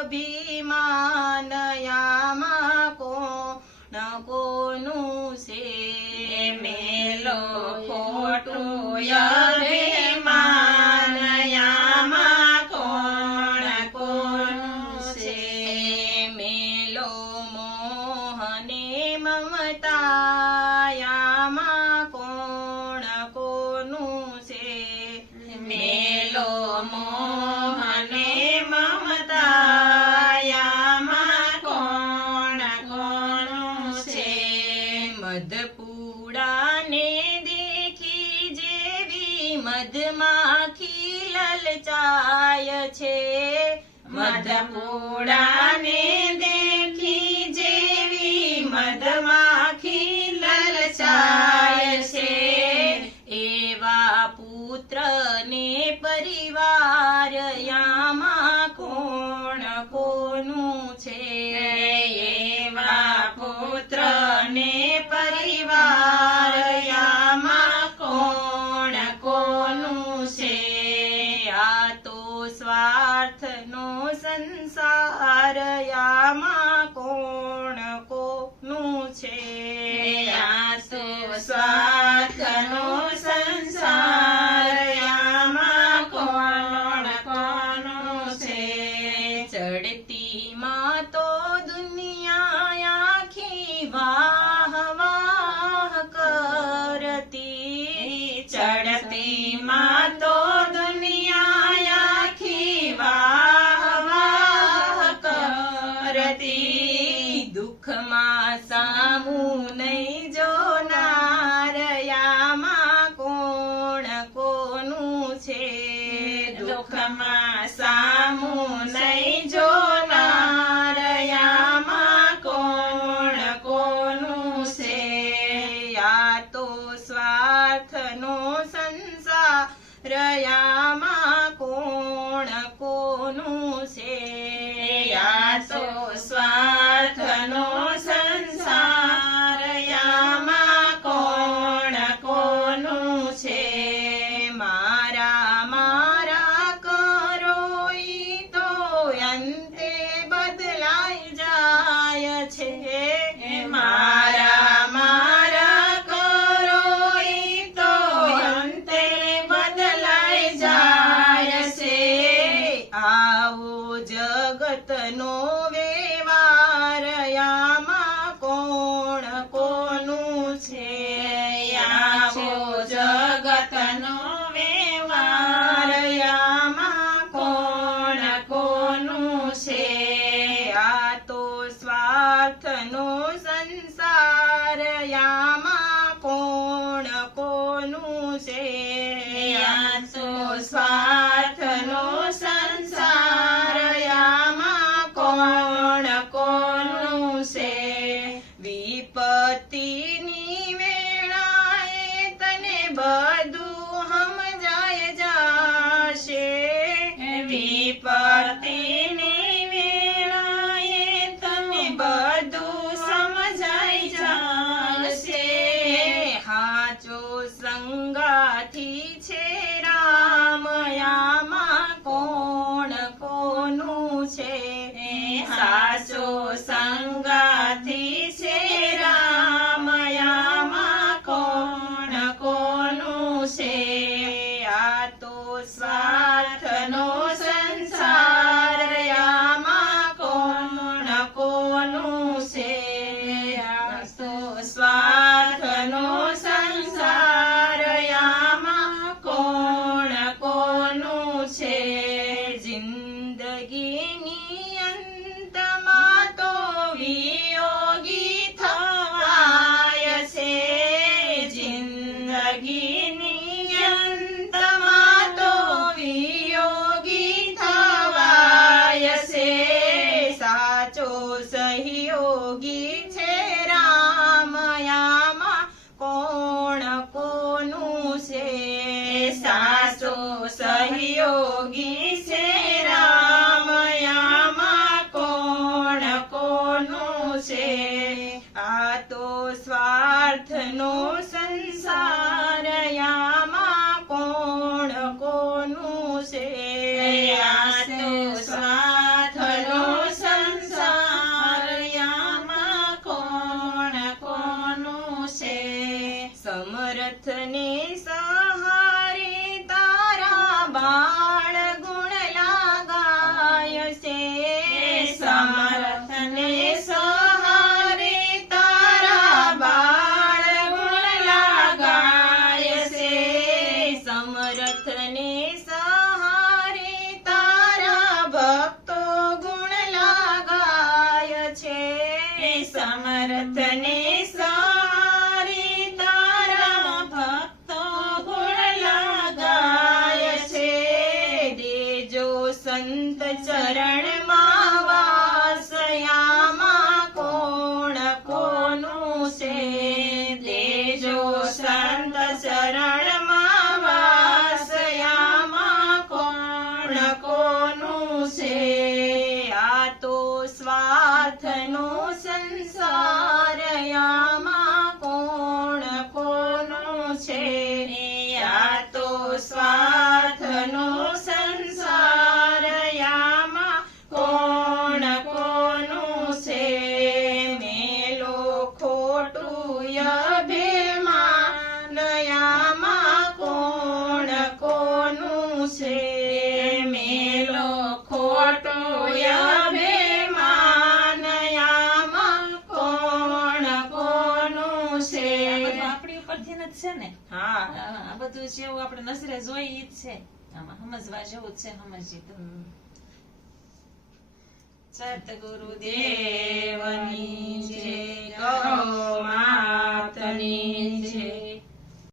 અભિમાન યામાં કોણ કોનું છે મેલો ખોટું અભિમાન યામાં કોણ કોનું છે મેલો મોહને મમતા યામાં કોણ કોનું છે મેલો મોહને મમતા યામાં કોણ કોનું છે મધપૂડાને દેખી જેવી મધમાખી લલચાય છે મધપૂડાને દેખી જેવી મધમાખી લલચાય છે એવા પુત્રને પરિવાર યામાં કોણ કોનું છે એવા પુત્રને પરિવાર યામાં કોણ કોનું છે આ તો સ્વાર્થનો સંસાર યામાં કોણ કોનું છે આ તો સ્વાર્થનો સંસાર યામાં કોણ કોનું છે ચડતી માં તો દુનિયા આખી વાહ વાહ કરતી ચડતી માં તો દુનિયા આખી વાહ વાહ કરતી દુઃખમાં સામું નહીં જોનાર યામાં કોણ કોનું છે દુઃખમાં સામું નહીં જોનાર યામાં કોણ કોનું છે આ તો સ્વાર્થનો સંસાર યામાં કોણ કોનું છે આ તો સ્વાર્થનો સંસાર યામાં કોણ કોનું છે મારા મારા કરો ઈ તો અંતે બદલાઈ જાય છે મારા મારા કરો ઈ તો અંતે બદલાઈ જાય છે આવો જગતનો વ્યવહાર યામાં કોણ કોનું છે આવો જગતનો વ્યવહાર યામાં કોણ કોનું છે આ તો સ્વાર્થનો સંસાર યામાં કોણ કોનું છે આ તો સ્વાર્થનો સંસાર યામાં કોણ સમર્થને સારી તારા ભક્તો ગુણ લગાય છે. દેજો સંત ચરણમાં વાસ આમાં કોણ કોનું છે. દેજો સંત ચરણમાં વાસ આમાં કોણ કોનું છે. આ તો સ્વાર્થનો સંસાર આમાં કોણ કોનું છે. આ તો સ્વાર્થનો સંસાર આમાં કોણ કોનું છે. મેલો ખોટું અભિમાન આમાં કોણ કોનું છે. મેલો ખોટો અભિમાન આમાં કોણ કોનું છે. આ બધું આપણી ઉપરથી જ છે ને. હા આ બધું જેવું આપણે નજરે જોઈ ઈ જ છે. આમાં સમજવા જેવું જ છે. સમજી તો સતગુરુદેવ